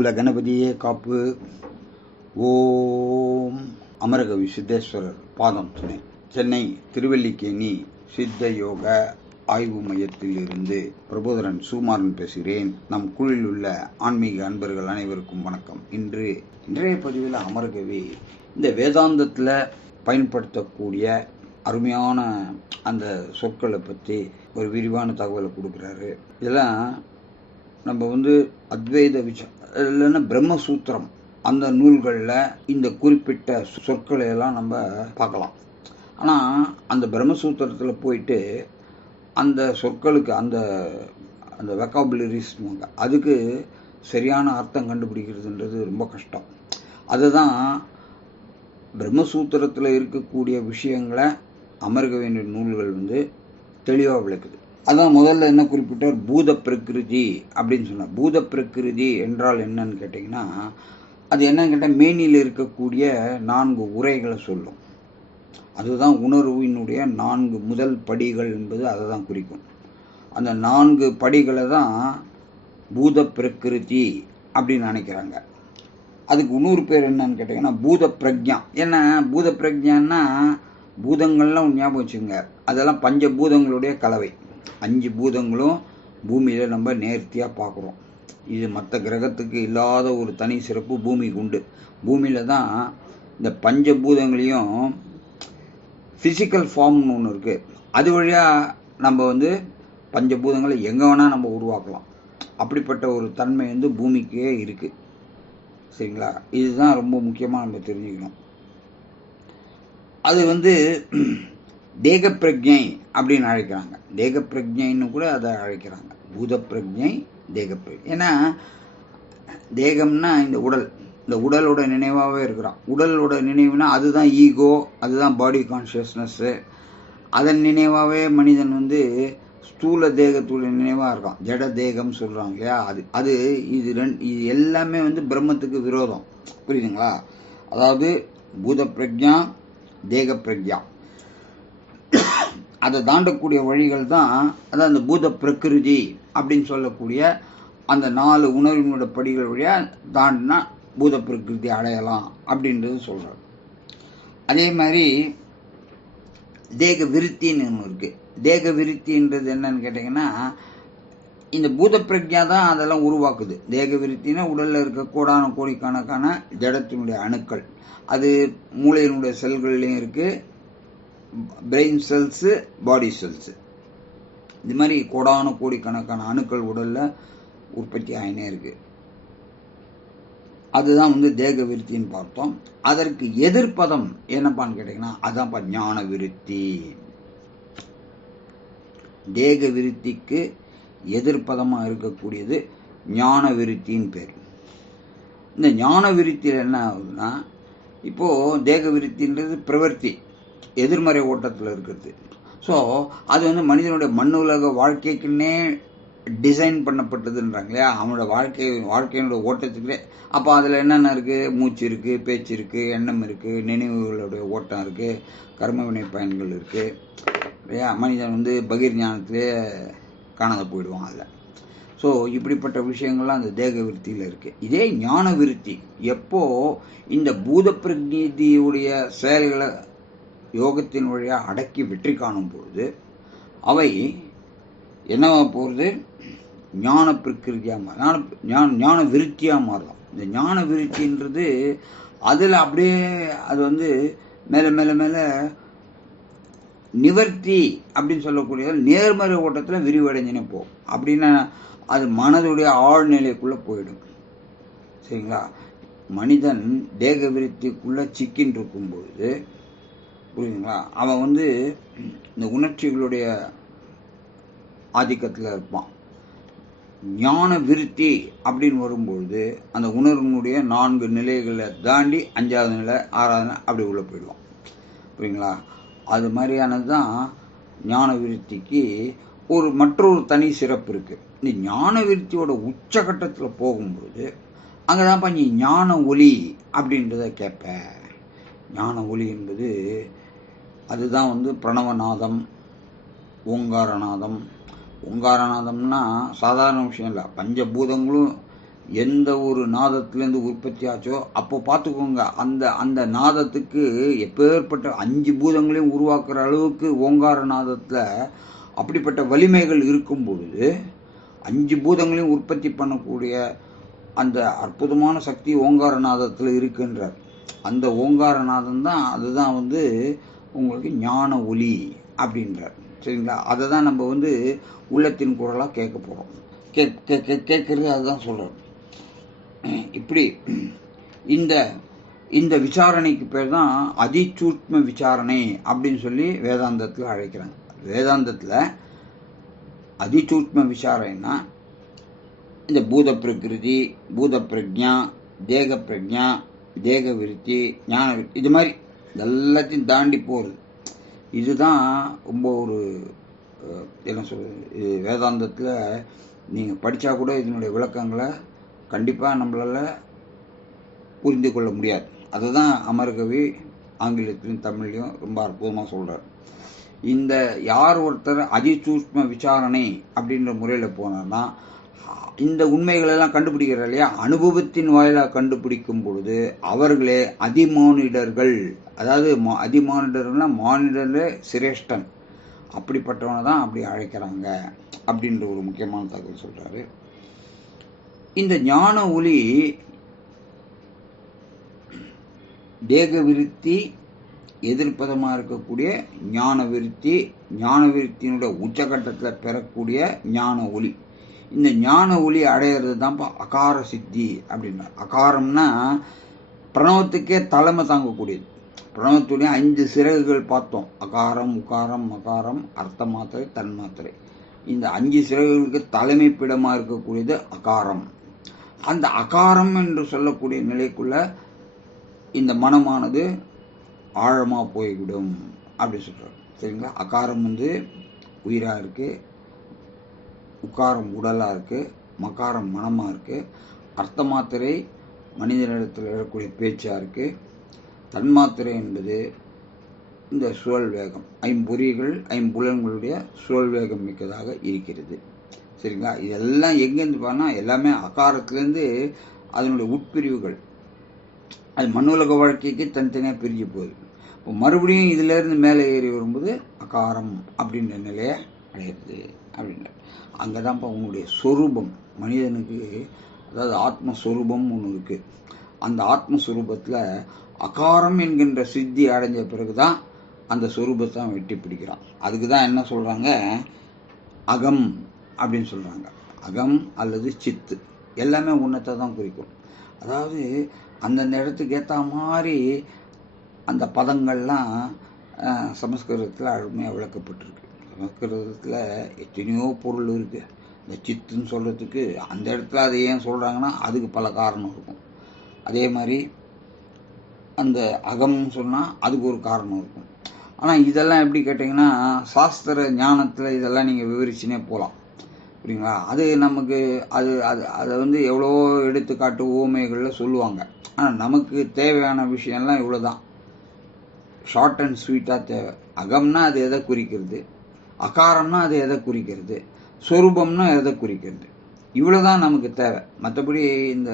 மூல கணபதியே காப்பு. ஓம் அமரகவி சித்தேஸ்வரர் பாதம் துணை. சென்னை திருவல்லிக்கேணி சித்த யோக ஆய்வு மையத்தில் இருந்து பிரபோதரன் சுமாரன் பேசுகிறேன். நம் குழுவில் உள்ள ஆன்மீக அன்பர்கள் அனைவருக்கும் வணக்கம். இன்று இன்றைய பதிவில் அமரகவி இந்த வேதாந்தத்தில் பயன்படுத்தக்கூடிய அருமையான அந்த சொற்களை பற்றி ஒரு விரிவான தகவலை கொடுக்குறாரு. இதெல்லாம் நம்ம வந்து அத்வைத விச இல்லைன்னா பிரம்மசூத்திரம் அந்த நூல்களில் இந்த குறிப்பிட்ட சொற்களை எல்லாம் நம்ம பார்க்கலாம். ஆனால் அந்த பிரம்மசூத்திரத்தில் போயிட்டு அந்த சொற்களுக்கு அந்த அந்த வெக்காபுலரிஸ் அதுக்கு சரியான அர்த்தம் கண்டுபிடிக்கிறதுன்றது ரொம்ப கஷ்டம். அதுதான் பிரம்மசூத்திரத்தில் இருக்கக்கூடிய விஷயங்களை அமர்க வேண்டிய நூல்கள் வந்து தெளிவாக விளக்குது. அதான் முதல்ல என்ன குறிப்பிட்டார்? பூத பிரகிருதி அப்படின்னு சொன்னார். பூத பிரகிருதி என்றால் என்னன்னு கேட்டிங்கன்னா அது என்னன்னு கேட்டால் மேனியில் இருக்கக்கூடிய நான்கு உரைகளை சொல்லும். அதுதான் உணர்வினுடைய நான்கு முதல் படிகள் என்பது அதை தான் குறிக்கும். அந்த நான்கு படிகளை தான் பூத பிரகிருதி அப்படின்னு நினைக்கிறாங்க. அதுக்கு இன்னொரு பேர் என்னன்னு கேட்டிங்கன்னா பூத பிரஜா என்ன? பூத பிரஜான்னா பூதங்கள்லாம் ஞாபகம் வச்சுங்க அதெல்லாம் பஞ்சபூதங்களுடைய கலவை. அஞ்சு பூதங்களும் பூமியில் நம்ம நேர்த்தியாக பார்க்குறோம் இது மற்ற கிரகத்துக்கு இல்லாத ஒரு தனி சிறப்பு பூமிக்கு உண்டு. பூமியில் தான் இந்த பஞ்சபூதங்களையும் ஃபிசிக்கல் ஃபார்ம்னு ஒன்று இருக்குது அது வழியாக நம்ம வந்து பஞ்சபூதங்களை எங்கே வேணால் நம்ம உருவாக்கலாம். அப்படிப்பட்ட ஒரு தன்மை வந்து பூமிக்கே இருக்குது சரிங்களா? இதுதான் ரொம்ப முக்கியமாக நம்ம தெரிஞ்சுக்கணும். அது வந்து தேக பிரஜை அப்படின்னு அழைக்கிறாங்க. தேக பிரஜைன்னு கூட அதை அழைக்கிறாங்க. பூத பிரஜை தேக பிரஜை ஏன்னா தேகம்னா இந்த உடல். இந்த உடலோட நினைவாகவே இருக்கிறான். உடலோட நினைவுனா அதுதான் ஈகோ அதுதான் பாடி கான்ஷியஸ்னஸ்ஸு அதன் நினைவாகவே மனிதன் வந்து ஸ்தூல தேகத்துடைய நினைவாக இருக்கான். ஜட தேகம் சொல்கிறாங்க இல்லையா? அது அது இது ரெண்டு இது எல்லாமே வந்து பிரம்மத்துக்கு விரோதம். புரியுதுங்களா? அதாவது பூத பிரஜா தேக பிரஜா அதை தாண்டக்கூடிய வழிகள் தான் அதான் அந்த பூத பிரகிருதி அப்படின்னு சொல்லக்கூடிய அந்த நாலு உணர்வினோட படிகள் வழியாக தாண்டினா பூத பிரகிருதி அடையலாம் அப்படின்றது சொல்கிறார் அதே மாதிரி தேக விருத்தின்னு ஒன்று இருக்குது தேக விருத்தின்றது என்னன்னு கேட்டிங்கன்னா இந்த பூத பிரக்யா தான் அதெல்லாம் உருவாக்குது. தேக விருத்தினா உடலில் இருக்க கோடான கோடிக்கணக்கான ஜடத்தினுடைய அணுக்கள் அது மூளையினுடைய செல்கள்லையும் இருக்குது பிரெயின் செல்ஸு பாடி செல்ஸு இது மாதிரி கோடான கோடிக்கணக்கான அணுக்கள் உடலில் உற்பத்தி ஆகினே இருக்கு. அதுதான் வந்து தேக விருத்தின்னு பார்த்தோம். அதற்கு எதிர்ப்பதம் என்னப்பான்னு கேட்டிங்கன்னா அதான்ப்பா ஞான விருத்தி. தேக விருத்திக்கு எதிர்ப்பதமாக இருக்கக்கூடியது ஞான விருத்தின்னு பேர். இந்த ஞான விருத்தியில் என்ன ஆகுதுன்னா இப்போது தேக விருத்தின்றது பிரவர்த்தி. எதிர்மறை ஓட்டத்தில் இருக்கிறது. ஸோ அது வந்து மனிதனுடைய மண் உலக வாழ்க்கைக்குன்னே டிசைன் பண்ணப்பட்டதுன்றாங்க இல்லையா? அவனோட வாழ்க்கை வாழ்க்கையினோட ஓட்டத்துக்குள்ளே அப்போ அதில் என்னென்ன இருக்குது மூச்சு இருக்குது பேச்சு இருக்குது எண்ணம் இருக்குது நினைவுகளுடைய ஓட்டம் இருக்குது கர்மவினை பயன்கள் இருக்குது இல்லையா? மனிதன் வந்து பகிர் ஞானத்திலே காணாத போயிடுவான் அதில். ஸோ இப்படிப்பட்ட விஷயங்கள்லாம் அந்த தேக விருத்தியில் இருக்குது இதே ஞான விருத்தி. எப்போ இந்த பூத பிரகிருதியுடைய செயல்களை யோகத்தின் வழியாக அடக்கி வெற்றி காணும் பொழுது அவை என்னவா போகிறது ஞான பிரகிருதியாக ஞான ஞான ஞான விருத்தியாக மாறலாம். இந்த ஞான விருத்தின்றது அதில் அப்படியே அது வந்து மேலே மேலே மேலே நிவர்த்தி அப்படின்னு சொல்லக்கூடிய நேர்மறை ஓட்டத்தில் விரிவடைஞ்சுனே போகும். அப்படின்னா அது மனதுடைய ஆழ்நிலைக்குள்ளே போயிடும். சரிங்களா? மனிதன் தேக விருத்திக்குள்ளே சிக்கின்னு இருக்கும்பொழுது புரியுதுங்களா? அவன் வந்து இந்த உணர்ச்சிகளுடைய ஆதிக்கத்தில் இருப்பான். ஞான விருத்தி அப்படின்னு வரும்பொழுது அந்த உணர்வினுடைய நான்கு நிலைகளை தாண்டி அஞ்சாவது நிலை ஆறாவது நிலை அப்படி உள்ளே போயிடுவான். புரியுங்களா அது மாதிரியானது தான் ஞான விருத்திக்கு ஒரு மற்றொரு தனி சிறப்பு இருக்குது இந்த ஞான விருத்தியோட உச்சகட்டத்தில் போகும்போது அங்கே தான்ப்பா நீ ஞான ஒலி அப்படின்றத கேட்ப ஞான ஒலி என்பது அதுதான் வந்து பிரணவநாதம் ஓங்காரநாதம். ஓங்காரநாதம்னா சாதாரண விஷயம் இல்லை. பஞ்சபூதங்களும் எந்த ஒரு நாதத்துலேருந்து உற்பத்தி ஆச்சோ அப்போ பார்த்துக்கோங்க அந்த அந்த நாதத்துக்கு எப்பேற்பட்ட அஞ்சு பூதங்களையும் உருவாக்குற அளவுக்கு ஓங்கார நாதத்தில் அப்படிப்பட்ட வலிமைகள் இருக்கும் பொழுது அஞ்சு பூதங்களையும் உற்பத்தி பண்ணக்கூடிய அந்த அற்புதமான சக்தி ஓங்காரநாதத்தில் இருக்குன்றார். அந்த ஓங்காரநாதம் தான் அதுதான் வந்து உங்களுக்கு ஞான ஒலி அப்படின்றார். சரிங்களா? அதை தான் நம்ம வந்து உள்ளத்தின் குரலாக கேட்க போகிறோம் கே கேட்கறது அதுதான் சொல்கிறோம் இப்படி இந்த இந்த விசாரணைக்கு பேர் தான் அதிசூட்ம விசாரணை அப்படின்னு சொல்லி வேதாந்தத்தில் அழைக்கிறாங்க. வேதாந்தத்தில் அதிசூட்ம விசாரணைனா இந்த பூத பிரகிருதி பூத பிரஜா தேக பிரஜா தேக விருத்தி ஞான இது மாதிரி எல்லாத்தையும் தாண்டி போகிறது இதுதான் ரொம்ப ஒரு என்ன சொல்கிறது இது வேதாந்தத்தில் நீங்கள் படித்தா கூட இதனுடைய விளக்கங்களை கண்டிப்பாக நம்மளால் புரிந்து கொள்ள முடியாது. அதுதான் அமர்கவி ஆங்கிலத்திலையும் தமிழ்லையும் ரொம்ப அற்புதமாக சொல்கிறார் இந்த யார் ஒருத்தர் அதிசூஷ்ம விசாரணை அப்படின்ற முறையில் போனார்னா இந்த உண்மைகளெல்லாம் கண்டுபிடிக்கிறார் இல்லையா? அனுபவத்தின் வாயிலாக கண்டுபிடிக்கும் பொழுது அவர்களே அதிமானிடர்கள் அதாவது மா- அதிமானிடர்கள்னா மானிடர்களே சிரேஷ்டன். அப்படிப்பட்டவனை தான் அப்படி அழைக்கிறாங்க அப்படின்ற ஒரு முக்கியமான தகவல் சொல்கிறாரு இந்த ஞான ஒளி தேக விருத்தி எதிர்ப்பதமாக இருக்கக்கூடிய ஞான விருத்தி ஞான விருத்தியினுடைய உச்சகட்டத்தில் பெறக்கூடிய ஞான ஒளி. இந்த ஞான ஒளி அடையிறது தான்ப்பா அகார சித்தி அப்படின்னா. அகாரம்னா பிரணவத்துக்கே தலைமை தாங்கக்கூடியது. பிரணவத்துடைய அஞ்சு சிறகுகள் பார்த்தோம். அகாரம் உகாரம் மகாரம் அர்த்த மாத்திரை தன் மாத்திரை இந்த அஞ்சு சிறகுகளுக்கு தலைமைப்பிடமாக இருக்கக்கூடியது அகாரம். அந்த அகாரம் என்று சொல்லக்கூடிய நிலைக்குள்ள இந்த மனமானது ஆழமாக போய்விடும் அப்படி சொல்கிறார் சரிங்களா? அகாரம் வந்து உயிராக இருக்குது உக்காரம் உடலாக இருக்குது மகாரம் மனமாக இருக்குது அர்த்த மாத்திரை மனிதனிடத்தில் இருக்கக்கூடிய பேச்சாக இருக்குது தன்மாத்திரை என்பது இந்த சுழல் வேகம். ஐம்பொறிகள் ஐம்புலன்களுடைய சுழல் வேகம் மிக்கதாக இருக்கிறது. சரிங்களா? இதெல்லாம் எங்கேருந்து பார்த்தா எல்லாமே அகாரத்துலேருந்து அதனுடைய உட்பிரிவுகள். அது மண்ணுலக வாழ்க்கைக்கு தனித்தனியாக பிரிஞ்சு போகுது. இப்போ மறுபடியும் இதிலேருந்து மேலே ஏறி வரும்போது அகாரம் அப்படின்ற நிலையை அடையிறது அப்படின்ற அங்கே தான்ப்பா உங்களுடைய சொரூபம். மனிதனுக்கு அதாவது ஆத்மஸ்வரூபம் ஒன்று இருக்குது அந்த ஆத்மஸ்வரூபத்தில் அகாரம் என்கின்ற சித்தி அடைஞ்ச பிறகு தான் அந்த சொரூபத்தை வெட்டி பிடிக்கிறான். அதுக்கு தான் என்ன சொல்கிறாங்க அகம் அப்படின்னு சொல்கிறாங்க அகம் அல்லது சித்து. எல்லாமே உன்னத்தை தான் குறிக்கும். அதாவது அந்தந்த இடத்துக்கு ஏற்ற மாதிரி அந்த பதங்கள்லாம் சமஸ்கிருதத்தில் அழுமையாக விளக்கப்பட்டிருக்கு. சமஸ்கிருதத்தில் எத்தனையோ பொருள் இருக்குது இந்த சித்துன்னு சொல்கிறதுக்கு அந்த இடத்துல அதை ஏன் சொல்கிறாங்கன்னா அதுக்கு பல காரணம் இருக்கும். அதே மாதிரி அந்த அகம்னு சொன்னால் அதுக்கு ஒரு காரணம் இருக்கும். ஆனால் இதெல்லாம் எப்படி கேட்டிங்கன்னா சாஸ்திர ஞானத்தில் இதெல்லாம் நீங்கள் விவரிச்சுனே போகலாம் புரியுங்களா? அது நமக்கு அது அது அதை வந்து எவ்வளோ எடுத்துக்காட்டு ஊமைகளில் சொல்லுவாங்க. ஆனால் நமக்கு தேவையான விஷயம்லாம் இவ்வளோ தான் ஷார்ட் அண்ட் ஸ்வீட்டாக தேவை. அகம்னா அது எதை குறிக்கிறது? அகாரம்னா அது எதை குறிக்கிறது? சொரூபம்னா எதை குறிக்கிறது? இவ்வளோதான் நமக்கு தேவை. மற்றபடி இந்த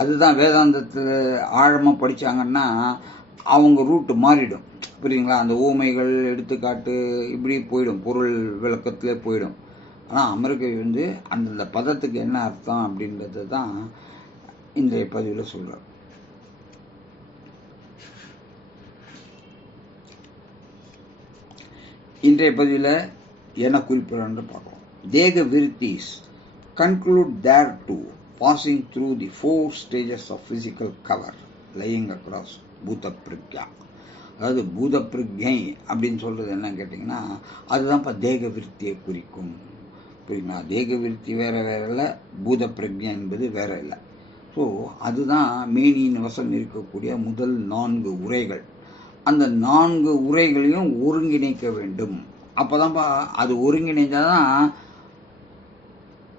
அதுதான் வேதாந்தத்தில் ஆழமாக படித்தாங்கன்னா அவங்க ரூட்டு மாறிடும். புரியுங்களா அந்த ஊமைகள் எடுத்துக்காட்டு இப்படி போயிடும். பொருள் விளக்கத்திலே போயிடும். ஆனால் அமெரிக்கை வந்து அந்தந்த பதத்துக்கு என்ன அர்த்தம் அப்படின்றது தான் இன்றைய பதிவில் சொல்கிறார் இன்றைய பதிவில் என்ன குறிப்பிடன்னு பார்க்கலாம் தேக விருத்திஸ். Conclude there to passing through the four stages of physical cover lying across பூத பிரக்யா அதாவது பூத பிரக்ஞை அப்படின்னு சொல்கிறது என்னன்னு கேட்டிங்கன்னா அதுதான்ப்பா தேக விருத்தியை குறிக்கும். புரியுங்களா தேக விருத்தி வேற வேற இல்லை பூத பிரக்ஞை என்பது வேற இல்லை. ஸோ அதுதான் மேனியின் வசம் இருக்கக்கூடிய முதல் நான்கு உரைகள். அந்த நான்கு உரைகளையும் ஒருங்கிணைக்க வேண்டும். அப்போதான்ப்பா அது ஒருங்கிணைஞ்சாதான்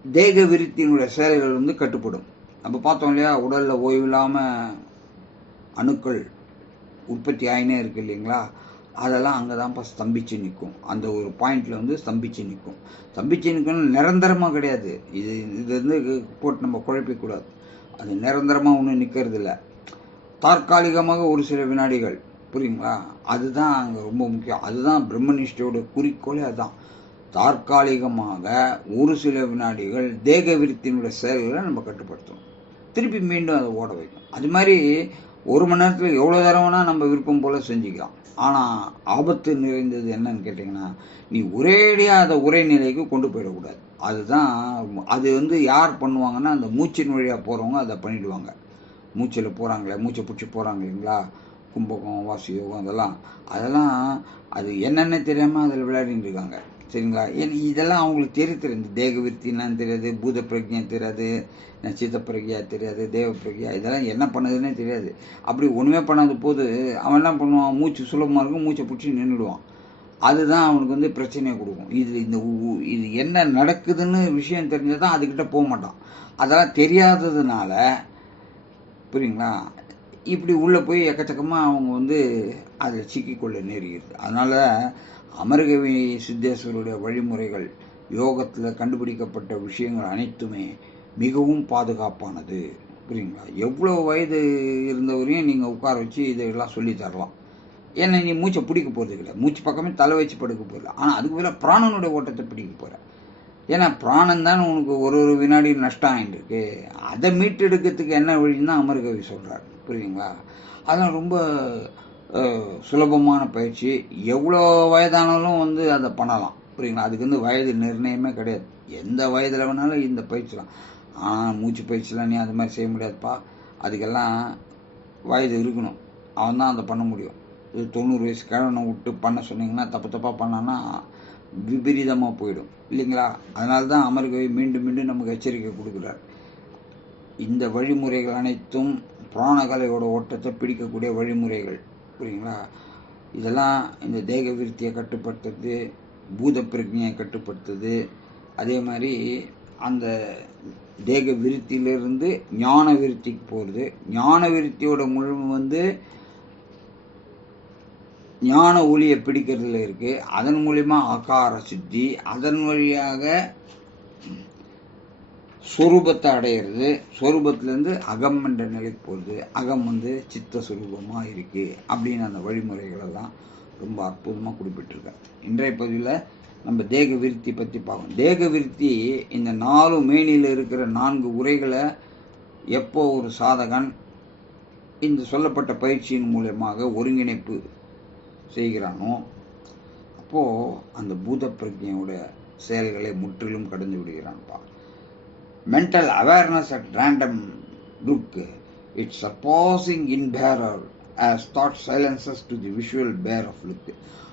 தேக விருத்தியினுடைய செயல்கள் வந்து கட்டுப்படும். நம்ம பார்த்தோம் இல்லையா உடலில் ஓய்வில்லாமல் அணுக்கள் உற்பத்தி ஆகினே இருக்கு இல்லைங்களா? அதெல்லாம் அங்கே தான்ப்பா ஸ்தம்பிச்சு நிற்கும். அந்த ஒரு பாயிண்டில் வந்து ஸ்தம்பிச்சு நிற்கும். ஸ்தம்பிச்சு நிற்கணும் நிரந்தரமாக கிடையாது. இது இது வந்து போட்டு நம்ம குழப்பிக்கூடாது. அது நிரந்தரமாக ஒன்றும் நிற்கிறது இல்லை தற்காலிகமாக ஒரு சில வினாடிகள் புரியுங்களா? அதுதான் அங்கே ரொம்ப முக்கியம். அதுதான் பிரம்மனிஷ்டையோட குறிக்கோளே அதுதான் தற்காலிகமாக ஒரு சில வினாடிகள் தேக விருத்தினுடைய செயல்களை நம்ம கட்டுப்படுத்தணும் திருப்பி மீண்டும் அதை ஓட வைக்கும். அது மாதிரி ஒரு மணி நேரத்தில் எவ்வளோ தரம் நம்ம விருப்பம் போல் செஞ்சுக்கலாம். ஆனால் ஆபத்து நிறைந்தது என்னன்னு கேட்டிங்கன்னா நீ ஒரேடியாக அதை உரை நிலைக்கு கொண்டு போயிடக்கூடாது. அதுதான் அது வந்து யார் பண்ணுவாங்கன்னா அந்த மூச்சின் வழியாக போகிறவங்க அதை பண்ணிவிடுவாங்க மூச்சில் போகிறாங்களே மூச்சை பிடிச்சி போகிறாங்க இல்லைங்களா கும்பகம் வாசி யோகம் அதெல்லாம் அதெல்லாம் அது என்னென்ன தெரியாமல் அதில் விளையாடிட்டு இருக்காங்க. சரிங்களா? என் இதெல்லாம் அவங்களுக்கு தெரிய தெரிஞ்சு தேக விருத்தின்னு தெரியாது பூத பிரக்ஞை தெரியாது சித்த பிரக்யா தெரியாது தேவ பிரக்யா இதெல்லாம் என்ன பண்ணுதுன்னே தெரியாது. அப்படி ஒன்றுமே பண்ணாத போது அவன் என்ன பண்ணுவான்? மூச்சு சுலபமாக இருக்கும் மூச்சை பிடிச்சி நின்றுடுவான் அதுதான் அவனுக்கு வந்து பிரச்சனையை கொடுக்கும். இது இந்த உ- இது என்ன நடக்குதுன்னு விஷயம் தெரிஞ்சால் தான் அதுக்கிட்ட போக மாட்டான். அதெல்லாம் தெரியாததுனால புரியுங்களா? இப்படி உள்ளே போய் எக்கச்சக்கமாக அவங்க வந்து அதில் சிக்கிக்கொள்ள நேரிகிறது அதனால் அமருகவி சித்தேஸ்வருடைய வழிமுறைகள் யோகத்தில் கண்டுபிடிக்கப்பட்ட விஷயங்கள் அனைத்துமே மிகவும் பாதுகாப்பானது. புரியுங்களா? எவ்வளோ வயது இருந்தவரையும் நீங்கள் உட்கார வச்சு இதெல்லாம் சொல்லி தரலாம். ஏன்னா நீ மூச்சை பிடிக்க போகிறது கிடையாது மூச்சு பக்கமே தலை வச்சு படுக்க போயிடல ஆனால் அதுக்கு பதிலாக பிராணனுடைய ஓட்டத்தை பிடிக்க போகிற ஏன்னா பிராணம் தான் உனக்கு ஒரு ஒரு வினாடி நஷ்டம் ஆகிட்டுருக்கு அதை மீட்டெடுக்கிறதுக்கு என்ன வழின்னு தான் அமர்கவி சொல்கிறார் புரியுங்களா? அதான் ரொம்ப சுலபமான பயிற்சி. எவ்வளோ வயதானாலும் வந்து அதை பண்ணலாம். புரியுங்களா? அதுக்கு வந்து வயது நிர்ணயமே கிடையாது. எந்த வயதில் வேணாலும் இந்த பயிற்சிலாம். ஆனால் மூச்சு பயிற்சிலாம் நீ அது மாதிரி செய்ய முடியாதுப்பா. அதுக்கெல்லாம் வயது இருக்கணும். அவன் தான் அதை பண்ண முடியும். இது தொண்ணூறு வயசு கிழவனை விட்டு பண்ண சொன்னீங்கன்னா தப்பு தப்பாக பண்ணான்னா விபரீதமாக போயிடும். இல்லைங்களா? அதனால தான் அமர்கவி மீண்டும் மீண்டும் நமக்கு எச்சரிக்கை கொடுக்குறார். இந்த வழிமுறைகள் அனைத்தும் புராணகலையோட ஓட்டத்தை பிடிக்கக்கூடிய வழிமுறைகள். புரியுங்களா இதெல்லாம் இந்த தேக விருத்தியை கட்டுப்படுத்துறது பூத பிரஜையை கட்டுப்படுத்துது அதே மாதிரி அந்த தேக விருத்தியிலிருந்து ஞான விருத்திக்கு போகிறது ஞான விருத்தியோட முழுமை வந்து ஞான ஒளியை பிடிக்கிறதுல இருக்கு. அதன் மூலியமா ஆகார சித்தி அதன் வழியாக சொரூபத்தை அடையிறது சொரூபத்திலேருந்து அகம் என்ற நிலைக்கு போகிறது அகம் வந்து சித்த சுரூபமாக இருக்குது அப்படின்னு அந்த வழிமுறைகளெல்லாம் ரொம்ப அற்புதமாக குறிப்பிட்டிருக்காரு. இன்றைய பதிவில் நம்ம தேக விருத்தி பற்றி பார்க்கணும் தேக விருத்தி இந்த நாலு மேனியில் இருக்கிற நான்கு உரைகளை எப்போ ஒரு சாதகன் இந்த சொல்லப்பட்ட பயிற்சியின் மூலயமாக ஒருங்கிணைப்பு செய்கிறானோ அப்போ அந்த பூத பிரஜையோட செயல்களை முற்றிலும் கடந்து விடுகிறான்ப்பா. Mental awareness at random look it's supposing in bearer as thought silences to the visual pair of look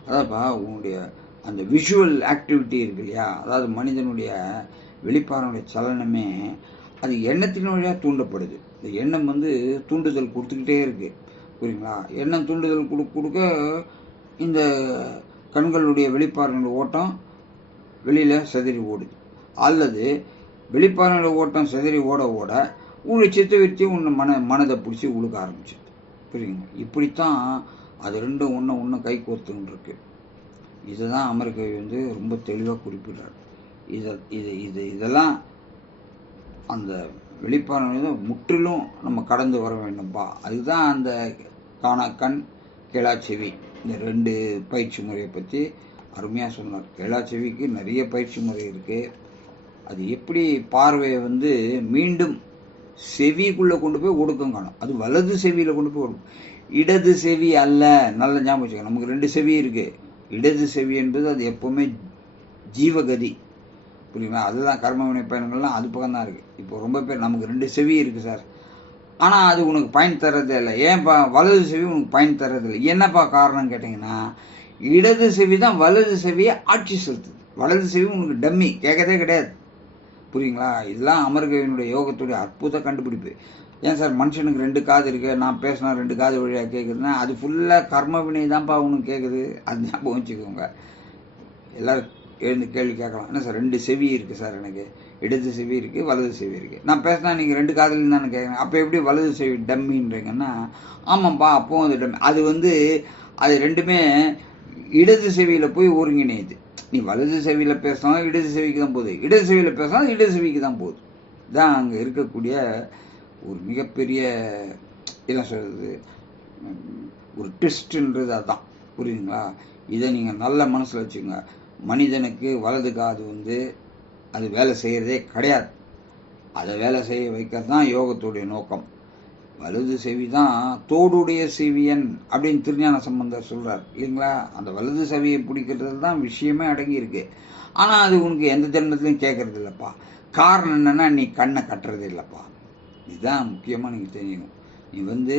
அதான்ப்பா உன்னுடைய அந்த விஷுவல் ஆக்டிவிட்டி இருக்கு இல்லையா? அதாவது மனிதனுடைய வெளிப்பாரனுடைய சலனமே அது எண்ணத்தின் வழியாக தூண்டப்படுது. இந்த எண்ணம் வந்து தூண்டுதல் கொடுத்துக்கிட்டே இருக்கு. புரியுங்களா எண்ணம் தூண்டுதல் கொடு கொடுக்க இந்த கண்களுடைய வெளிப்பாரனுடைய ஓட்டம் வெளியில் சிதறி ஓடுது. அல்லது வெளிப்பாரனுடைய ஓட்டம் சிதறி ஓட ஓட உன்னுடைய சித்த வச்சு உன்னை மன மனதை பிடிச்சி உழுக்க ஆரம்பிச்சிது. புரியுங்க இப்படித்தான் அது ரெண்டும் ஒன்று ஒன்று கை கோர்த்துன்னு இருக்கு. இதுதான் அமெரிக்கவி வந்து ரொம்ப தெளிவாக குறிப்பிடுறாரு. இதை இது இது இதெல்லாம் அந்த வெளிப்பாடு முற்றிலும் நம்ம கடந்து வர வேண்டும்ப்பா அதுதான் அந்த காணாக்கண் கண் கேளா செவி. இந்த ரெண்டு பயிற்சி முறையை பற்றி அருமையாக சொன்னார். கேளா செவிக்கு நிறைய பயிற்சி முறை இருக்குது அது எப்படி பார்வையை வந்து மீண்டும் செவிக்குள்ளே கொண்டு போய் ஒடுக்கம் காணும். அது வலது செவியில் கொண்டு போய் ஒடுக்கும். இடது செவி அல்ல. நல்ல ஞாபகம் வச்சுக்கணும் நமக்கு ரெண்டு செவி இருக்குது இடது செவி என்பது அது எப்போவுமே ஜீவகதி. புரியுங்களா அதுதான் கர்ம வினை அது பக்கம் தான் இருக்குது இப்போ ரொம்ப பேர் நமக்கு ரெண்டு செவி இருக்குது சார். ஆனால் அது உனக்கு பயன் தர்றதே இல்லை. ஏன்ப்பா வலது செவி உனக்கு பயன் தர்றதில்லை என்னப்பா காரணம் கேட்டிங்கன்னா இடது செவி தான் வலது செவியை ஆட்சி செலுத்துது. வலது செவி உனக்கு டம்மி. கேட்கறதே கிடையாது. புரியுங்களா? இதெல்லாம் அமர்கவினுடைய யோகத்துடைய அற்புத கண்டுபிடிப்பு. ஏன் சார் மனுஷனுக்கு ரெண்டு காது இருக்கு நான் பேசினா ரெண்டு காது வழியாக கேட்குதுன்னா அது ஃபுல்லாக கர்ம வினை தான்ப்பா உனக்கு கேட்குது அது ஞாபகம் வச்சுக்கோங்க. எல்லோரும் எழுந்து கேள்வி கேட்கலாம். என்ன சார் ரெண்டு செவி இருக்குது சார் எனக்கு. இடது செவி இருக்குது வலது செவி இருக்குது நான் பேசினா நீங்கள் ரெண்டு காதுலேருந்து தானே கேட்குறேன் அப்போ எப்படி வலது செவி டம்மின்றீங்கன்னா ஆமாம்ப்பா அப்போவும் அது டம்மி. அது வந்து அது ரெண்டுமே இடது செவியில் போய் ஒருங்கிணையுது. நீ வலது செவியில் பேசினாலும் இடது செவிக்கு தான் போகுது. இடது செவியில் பேசினாலும் இடது செவிக்கு தான் போகுது. தான் அங்கே இருக்கக்கூடிய ஒரு மிகப்பெரிய என்ன சொல்கிறது ஒரு ட்விஸ்ட்ன்றது அதுதான் புரியுதுங்களா? இதை நீங்கள் நல்ல மனசில் வச்சுக்கோங்க. மனிதனுக்கு வலது காது வந்து அது வேலை செய்கிறதே கிடையாது. அதை வேலை செய்ய வைக்கிறது தான் யோகத்துடைய நோக்கம். வலது செவி தான் தோடுடைய செவியன் அப்படின்னு திருஞான சம்பந்தர் சொல்றார். இல்லைங்களா? அந்த வலது செவியை பிடிக்கிறது தான் விஷயமே அடங்கி இருக்கு ஆனால் அது உனக்கு எந்த ஜென்மத்திலையும் கேட்கறது இல்லைப்பா. காரணம் என்னன்னா நீ கண்ணை கட்டுறது இல்லைப்பா. இதுதான் முக்கியமாக நீங்கள் தெரியும் நீ வந்து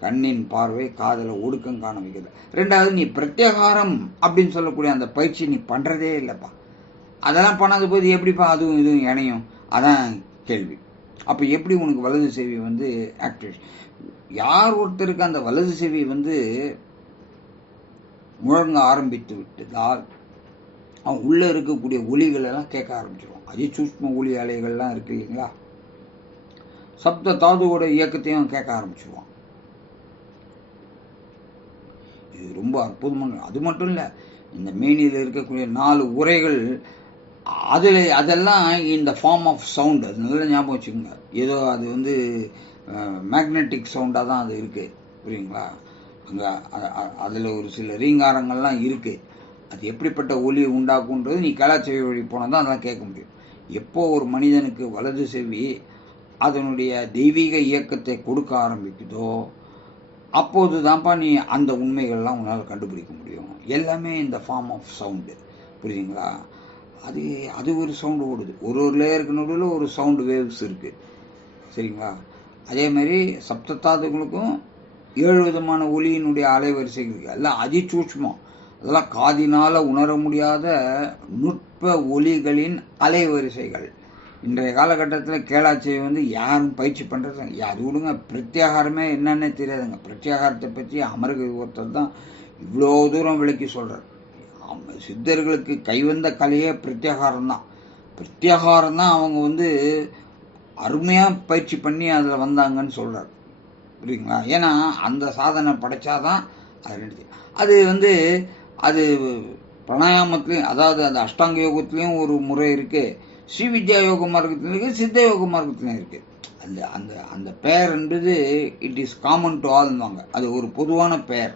கண்ணின் பார்வை காதலை ஒடுக்கம் காண வைக்கிறது. ரெண்டாவது நீ பிரத்யேகாரம் அப்படின்னு சொல்லக்கூடிய அந்த பயிற்சி நீ பண்ணுறதே இல்லைப்பா. அதெல்லாம் பண்ணாத போது எப்படிப்பா அதுவும் இதுவும் இணையும்? அதான் கேள்வி. அப்போ எப்படி உனக்கு வலது செவி வந்து ஆக்டிவ் யார் ஒருத்தருக்கு அந்த வலது செவி வந்து முழங்க ஆரம்பித்து விட்டதால் அவன் உள்ளே இருக்கக்கூடிய ஒலிகளெல்லாம் கேட்க ஆரம்பிச்சிருவான். அதிசூஷ்ம ஒலி அலைகள்லாம் இருக்கு இல்லைங்களா? சப்த தாதுவோட இயக்கத்தையும் கேட்க ஆரம்பிச்சிருவான். இது ரொம்ப அற்புதமான அது மட்டும் இல்லை இந்த மேனியில் இருக்கக்கூடிய நாலு உரைகள் அதில் அதெல்லாம் இந்த ஃபார்ம் ஆஃப் சவுண்ட் அது நல்லா ஞாபகம் வச்சுக்கோங்க. ஏதோ அது வந்து மேக்னெட்டிக் சவுண்டாக தான் அது இருக்குது புரியுங்களா? அங்கே அதில் ஒரு சில ரீங்காரங்கள்லாம் இருக்குது அது எப்படிப்பட்ட ஒலி உண்டாக்குன்றது நீ கலாச்செவி வழி போனால் தான் அதெல்லாம் கேட்க முடியும். எப்போ ஒரு மனிதனுக்கு வலது செவி அதனுடைய தெய்வீக இயக்கத்தை கொடுக்க ஆரம்பிக்குதோ அப்போது தான்ப்பா நீ அந்த உண்மைகள்லாம் உன்னால் கண்டுபிடிக்க முடியும். எல்லாமே இந்த ஃபார்ம் ஆஃப் சவுண்டு புரியுதுங்களா? அது அது ஒரு சவுண்டு ஓடுது. ஒரு ஒரு லேயருக்கு நடுவில் ஒரு சவுண்டு வேவ்ஸ் இருக்குது சரிங்களா? அதே மாதிரி சப்தத்தாதுகளுக்கும் ஏழு விதமான ஒலியினுடைய அலைவரிசைகள் இருக்குது எல்லாம் அதிசூட்சமம். அதெல்லாம் காதினால் உணர முடியாத நுட்ப ஒலிகளின் அலைவரிசைகள். இன்றைய காலகட்டத்தில் கேளாட்சியை வந்து யாரும் பயிற்சி பண்ணுறது அது விடுங்க. பிரத்யாகாரமே என்னன்னே தெரியாதுங்க. பிரத்யாகாரத்தை பற்றி அமர்க ஒருத்தர் தான் இவ்வளோ தூரம் விளக்கி சொல்கிறார் சித்தர்களுக்கு கைவந்த கலையே பிரத்யாகாரம் தான் பிரத்யாகாரம் தான் அவங்க வந்து அருமையாக பயிற்சி பண்ணி அதில் வந்தாங்கன்னு சொல்கிறார் புரியுங்களா ஏன்னா அந்த சாதனை படைச்சாதான் அது அது வந்து அது பிராணாயாமத்துலேயும் அதாவது அந்த அஷ்டாங்க யோகத்துலேயும் ஒரு முறை இருக்குது ஸ்ரீ வித்யா யோக மார்க்கத்துலையும் இருக்குது சித்த யோக மார்க்கத்துலையும் இருக்குது அந்த அந்த அந்த பெயர் என்பது இட் இஸ் காமன் டு ஆல்வாங்க அது ஒரு பொதுவான பெயர்.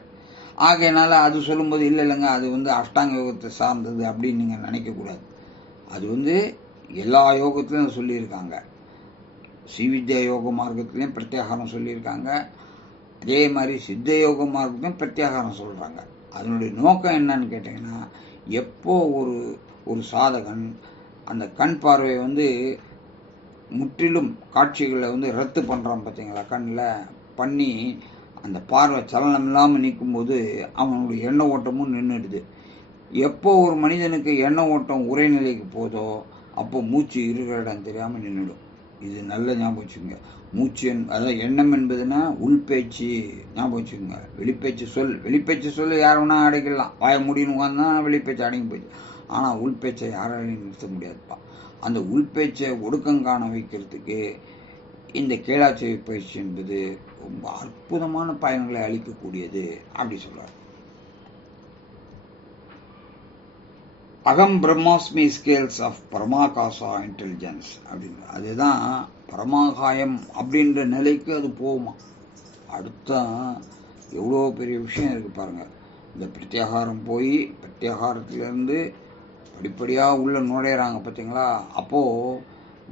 ஆகையினால அது சொல்லும்போது இல்லை இல்லைங்க அது வந்து அஷ்டாங்க யோகத்தை சார்ந்தது அப்படின்னு நீங்கள் நினைக்கக்கூடாது. அது வந்து எல்லா யோகத்திலையும் சொல்லியிருக்காங்க. ஸ்ரீவித்யா யோக மார்க்கத்துலேயும் பிரத்யாகாரம் சொல்லியிருக்காங்க. அதே மாதிரி சித்த யோக மார்க்கத்தையும் பிரத்யாகாரம் சொல்கிறாங்க அதனுடைய நோக்கம் என்னன்னு கேட்டிங்கன்னா எப்போ ஒரு ஒரு சாதகன் அந்த கண் பார்வை வந்து முற்றிலும் காட்சிகளை வந்து ரத்து பண்ணுறான் பார்த்தீங்களா கண்ணில் பண்ணி அந்த பார்வை சலனம் இல்லாமல் நிற்கும்போது அவனுடைய எண்ண ஓட்டமும் நின்றுடுது எப்போ ஒரு மனிதனுக்கு எண்ண ஓட்டம் உரைநிலைக்கு போதோ அப்போ மூச்சு இருக்கிற இடம் தெரியாமல் நின்றுடும் இது நல்ல ஞாபகம் வச்சுக்கோங்க. மூச்சு அதாவது எண்ணம் என்பதுன்னா உள்பேச்சு ஞாபகம் வச்சுக்கோங்க. வெளிப்பேச்சு சொல் வெளிப்பேச்சு சொல் யார் வேணா அடைக்கலாம். வாய முடியும் உட்காந்தா வெளிப்பேச்சு அடங்கி போச்சு ஆனால் உள்பேச்சை யாராலையும் நிறுத்த முடியாதுப்பா. அந்த உள்பேச்சை ஒடுக்கம் காண வைக்கிறதுக்கு இந்த கேளாச்செவி பயிற்சி என்பது ரொம்ப அற்புதமான பயன்களை அளிக்கக்கூடியது அப்படி சொல்றார். அகம் பிரம்மாஸ்மி ஸ்கேல்ஸ் ஆஃப் பரமாகாசா இன்டெலிஜென்ஸ் அப்படின்னு அதுதான் பரமாகாயம் அப்படின்ற நிலைக்கு அது போகுமா? அடுத்த எவ்வளோ பெரிய விஷயம் இருக்கு பாருங்க. இந்த பிரத்யாகாரம் போய் பிரத்யாகாரத்திலேருந்து படிப்படியாக உள்ள நுழையிறாங்க பார்த்தீங்களா அப்போது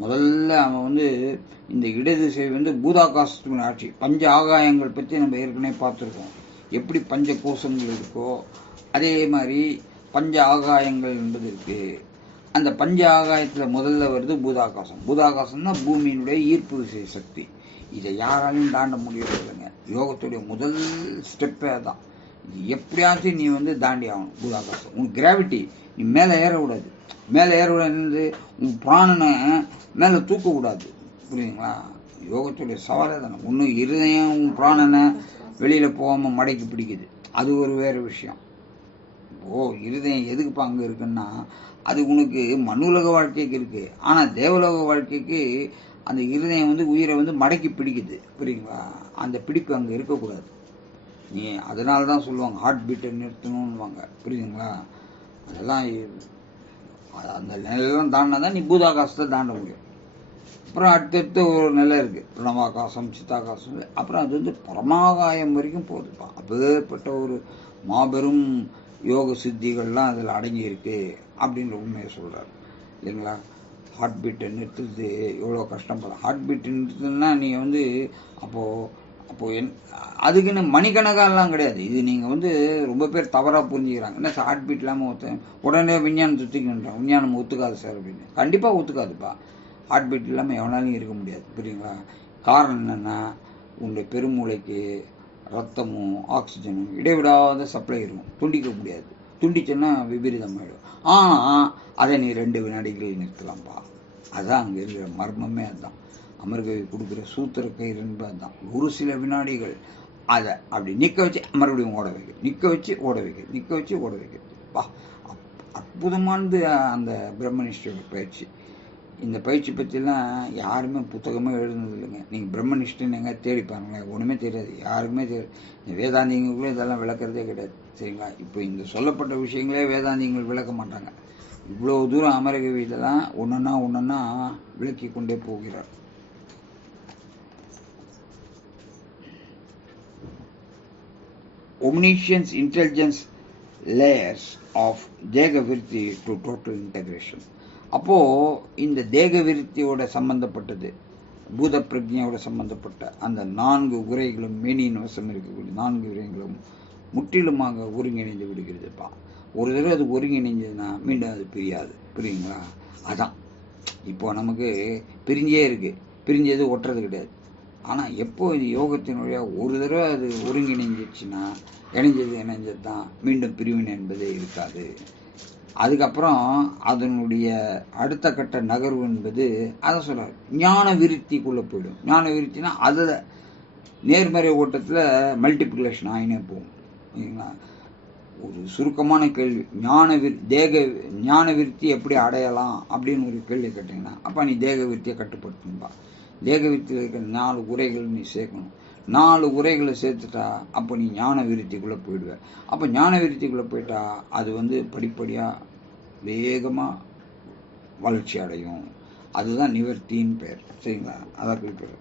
முதல்ல அவன் வந்து இந்த இடதுசை வந்து பூதாகாசத்துக்கு ஆட்சி. பஞ்ச ஆகாயங்கள் பற்றி நம்ம ஏற்கனவே பார்த்துருக்கோம். எப்படி பஞ்ச கோஷங்கள் இருக்கோ அதே மாதிரி பஞ்ச ஆகாயங்கள் என்பது இருக்கு. அந்த பஞ்ச ஆகாயத்தில் முதல்ல வருது பூதாகாசம். பூதாகாசம்னா பூமியினுடைய ஈர்ப்பு விசை சக்தி. இதை யாராலையும் தாண்ட முடியறது இல்லைங்க. யோகத்துடைய முதல் ஸ்டெப்பே தான் எப்படியாச்சும் நீ வந்து தாண்டி ஆகணும் பூதாகாசம். உன் கிராவிட்டி நீ மேலே ஏறக்கூடாது. மேலே ஏறக்கூடாது உன் பிராணனை மேலே தூக்கக்கூடாது. புரியுதுங்களா? யோகத்துடைய சவாலே தானே. ஒன்று இருதயம் உன் பிராணனை வெளியில் போகாமல் மடக்கி பிடிக்குது. அது ஒரு வேறு விஷயம். ஓ இருதயம் எதுக்குப்பா அங்கே இருக்குன்னா அது உனக்கு மண்ணுலக வாழ்க்கைக்கு இருக்குது ஆனால் தேவலோக வாழ்க்கைக்கு அந்த இருதயம் வந்து உயிரை வந்து மடக்கி பிடிக்குது. புரியுங்களா அந்த பிடிப்பு அங்கே இருக்கக்கூடாது. நீ அதனால தான் சொல்லுவாங்க ஹார்ட் பீட்டை நிறுத்தணும்னுவாங்க. புரியுதுங்களா? அதெல்லாம் அந்த நிலையெல்லாம் தாண்டினா தான் நீ பூதாகாசத்தை தாண்ட முடியும். அப்புறம் அடுத்தடுத்து ஒரு நிலை இருக்குது பிரணவாகாசம் சித்தாகாசம். அப்புறம் அது வந்து பரமாகாயம் வரைக்கும் போகுதுப்பா அப்பேற்பட்ட ஒரு மாபெரும் யோக சித்திகள்லாம் அதில் அடங்கியிருக்கு அப்படின்ற உண்மையை சொல்கிறார் இல்லைங்களா? ஹார்ட் பீட்டை நிறுத்துறது எவ்வளோ கஷ்டப்படும் ஹார்ட் பீட்டை நிறுத்துன்னா நீங்கள் வந்து அப்போது அப்போ என் அதுக்குன்னு மணிக்கணக்காலாம் கிடையாது. இது நீங்கள் வந்து ரொம்ப பேர் தவறாக புரிஞ்சுக்கிறாங்க. என்ன சார் ஹார்ட் பீட் இல்லாமல் ஒத்து உடனே விஞ்ஞானம் ஒத்துக்கின்றான் விஞ்ஞானம் ஒத்துக்காது சார் அப்படின்னு. கண்டிப்பாக ஒத்துக்காதுப்பா. ஹார்ட் பீட் இல்லாமல் எவனாலையும் இருக்க முடியாது. புரியுங்களா? காரணம் என்னென்னா உங்களுடைய பெருமூளைக்கு ரத்தமும் ஆக்சிஜனும் இடைவிடாத சப்ளை இருக்கும். துண்டிக்க முடியாது. துண்டிச்சோன்னா விபரீதம் ஆகிடும் ஆனால் அதை நீ ரெண்டு வினாடிகளில் நிறுத்தலாம்ப்பா. அதான் அங்கே இருக்கிற மர்மமே அதுதான் அமர்கவி கொடுக்குற சூத்திர கயிறுன்பு தான். ஒரு சில வினாடிகள் அதை அப்படி நிற்க வச்சு மறுபடியும் ஓட வைக்கிறது. நிற்க வச்சு ஓட வைக்கிறது. நிற்க வச்சு ஓட வைக்கிறது. வா அப்- அற்புதமானது அந்த பிரம்மனிஷ்டோட பயிற்சி. இந்த பயிற்சி பற்றிலாம் யாருமே புத்தகமே எழுதுனது இல்லைங்க. நீங்கள் பிரம்மனிஷ்டன் எங்கே தேடி பாருங்களேன். ஒன்றுமே தெரியாது. யாருக்குமே தெரியாது இந்த வேதாந்திங்களுக்குள்ளே இதெல்லாம் விளக்குறதே கிடையாது. சரிங்களா? இப்போ இந்த சொல்லப்பட்ட விஷயங்களே வேதாந்திங்கள் விளக்க மாட்டாங்க. இவ்வளோ தூரம் அமரகவி இதெல்லாம் ஒன்றுன்னா ஒன்றுன்னா விளக்கி கொண்டே போகிறார் omniscience intelligence layers of தேக விருத்தி டு டோட்டல் இன்டகிரேஷன் அப்போது இந்த தேக விருத்தியோட சம்பந்தப்பட்டது பூத பிரஜையோட சம்பந்தப்பட்ட அந்த நான்கு உரைகளும் மேனியின் வசம் இருக்கக்கூடிய நான்கு உரைகளும் முற்றிலுமாக ஒருங்கிணைந்து விடுகிறதுப்பா. ஒரு தடவை அது ஒருங்கிணைஞ்சதுன்னா மீண்டும் அது பிரியாது. புரியுங்களா? அதான். இப்போ நமக்கு பிரிஞ்சே இருக்குது பிரிஞ்சது ஒட்டுறது கிடையாது. ஆனால் எப்போ இது யோகத்தினுடைய ஒரு தடவை அது ஒருங்கிணைஞ்சிச்சுன்னா இணைஞ்சது இணைஞ்சது தான் மீண்டும் பிரிவினை என்பதே இருக்காது. அதுக்கப்புறம் அதனுடைய அடுத்த கட்ட நகர்வு என்பது அதை சொல்கிறார் ஞான விருத்திக்குள்ளே போயிடும். ஞான விருத்தினா அதில் நேர்மறை ஓட்டத்தில் மல்டிப்ளிகேஷன் ஆகினே போகும். சரிங்களா ஒரு சுருக்கமான கேள்வி. ஞான விரு தேக ஞான விருத்தி எப்படி அடையலாம் அப்படின்னு ஒரு கேள்வி கேட்டிங்கன்னா அப்போ நீ தேக விருத்தியை கட்டுப்படுத்தணும்பா தேக விருத்தியில் இருக்கிற நாலு உரைகள் நீ சேர்க்கணும். நாலு உரைகளை சேர்த்துட்டா அப்போ நீ ஞான விருத்திக்குள்ளே போயிடுவேன் அப்போ ஞான விருத்திக்குள்ளே போயிட்டா அது வந்து படிப்படியாக வேகமாக வளர்ச்சி அடையும். அதுதான் நிவர்த்தின்னு பேர். சரிங்களா? அதான் குறிப்பிடுற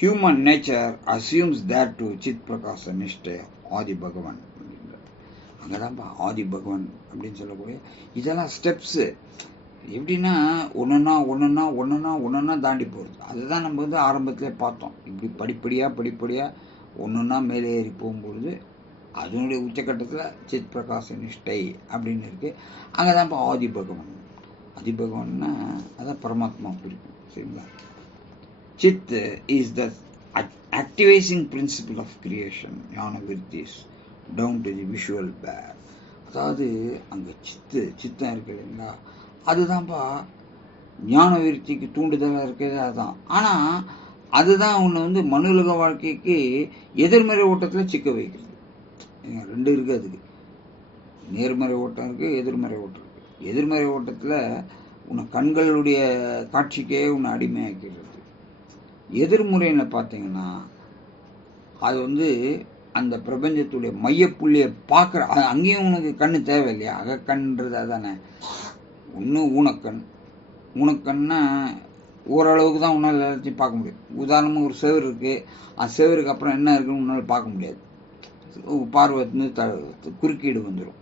human nature assumes that to Sid பிரகாச நிஷ்டை ஆதி பகவான் அங்கே தான்ப்பா ஆதி பகவான் அப்படின்னு சொல்லக்கூடிய இதெல்லாம் ஸ்டெப்ஸு எப்படின்னா ஒன்றுனா ஒன்றுனா ஒன்றுனா ஒன்றுனா தாண்டி போகிறது அதுதான் நம்ம வந்து ஆரம்பத்தில் பார்த்தோம். இப்படி படிப்படியாக படிப்படியாக ஒன்றுனா மேலே ஏறி போகும்பொழுது அதனுடைய உச்சக்கட்டத்தில் சித் பிரகாச நிஷ்டை அப்படின்னு இருக்குது அங்கே தான் இப்போ ஆதி பகவான். ஆதி பகவான்னா அதான் பரமாத்மா குறிக்கும் சரிங்களா? Sid is the activising principle of creation ஞான விருத்திஸ். Down to the visual pair அதாவது அங்கே சித்து சித்தம் இருக்கு இல்லைங்களா? அதுதான்ப்பா ஞான விருத்திக்கு தூண்டுதலாக இருக்கிறது அதுதான் ஆனால் அதுதான் உன்னை வந்து மனுலக வாழ்க்கைக்கு எதிர்மறை ஓட்டத்தில் சிக்க வைக்கிறது. ரெண்டு இருக்குது அதுக்கு. நேர்மறை ஓட்டம் இருக்குது எதிர்மறை ஓட்டம் இருக்குது எதிர்மறை ஓட்டத்தில் உன்னை கண்களுடைய காட்சிக்கே உன்னை அடிமையாக்கிறது. எதிர்முறையில் பார்த்தீங்கன்னா அது வந்து அந்த பிரபஞ்சத்துடைய மையப்புள்ளியை பார்க்குற அங்கேயும் உனக்கு கண்ணு தேவை இல்லையா அகக்கண்ன்றது அதானே. ஒன்று ஊனக்கண். ஊனக்கண்ணா ஓரளவுக்கு தான் உன்னால் எல்லாத்தையும் பார்க்க முடியும். உதாரணமாக ஒரு செவர் இருக்குது அந்த செவருக்கு அப்புறம் என்ன இருக்குன்னு உன்னால் பார்க்க முடியாது. பார்வை வந்து த குறுக்கீடு வந்துடும்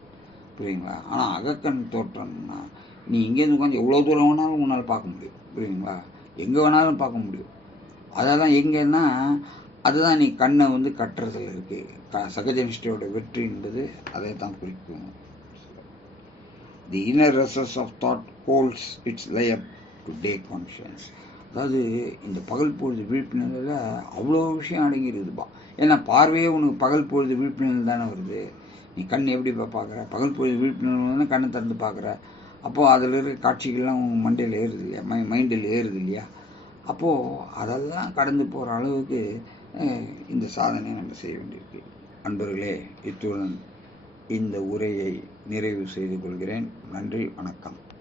புரியுங்களா ஆனால் அகக்கண் தோற்றம்னா நீ இங்கேருந்து உட்காந்து எவ்வளோ தூரம் வேணாலும் உன்னால் பார்க்க முடியும். புரியுங்களா எங்கே வேணாலும் பார்க்க முடியும். அதெல்லாம் எங்கன்னா அதுதான் நீ கண்ணை வந்து கட்டுறதுல இருக்குது க சகஜனிஷ்டையோட வெற்றி என்பது அதை தான் குறிக்கும். The inner recesses of thought holds it's lay up today conscience அதாவது இந்த பகல் பொழுது விழிப்புணர்வில் அவ்வளோ விஷயம் அடங்கியிருக்குதுப்பா. ஏன்னா பார்வையே உனக்கு பகல் பொழுது விழிப்புணர்வு தானே வருது. நீ கண் எப்படிப்பா பார்க்குற? பகல் பொழுது விழிப்புணர்வு தான் கண்ணை திறந்து பார்க்குற. அப்போது அதில் இருக்க காட்சிகள்லாம் உன் மண்டையில் ஏறுது இல்லையா? மை மைண்டில் ஏறுது இல்லையா? அப்போது அதெல்லாம் கடந்து போகிற அளவுக்கு இந்த சாதனையை நம்ம செய்ய வேண்டியிருக்கு. அன்பர்களே இத்துடன் இந்த உரையை நிறைவு செய்து கொள்கிறேன். நன்றி வணக்கம்.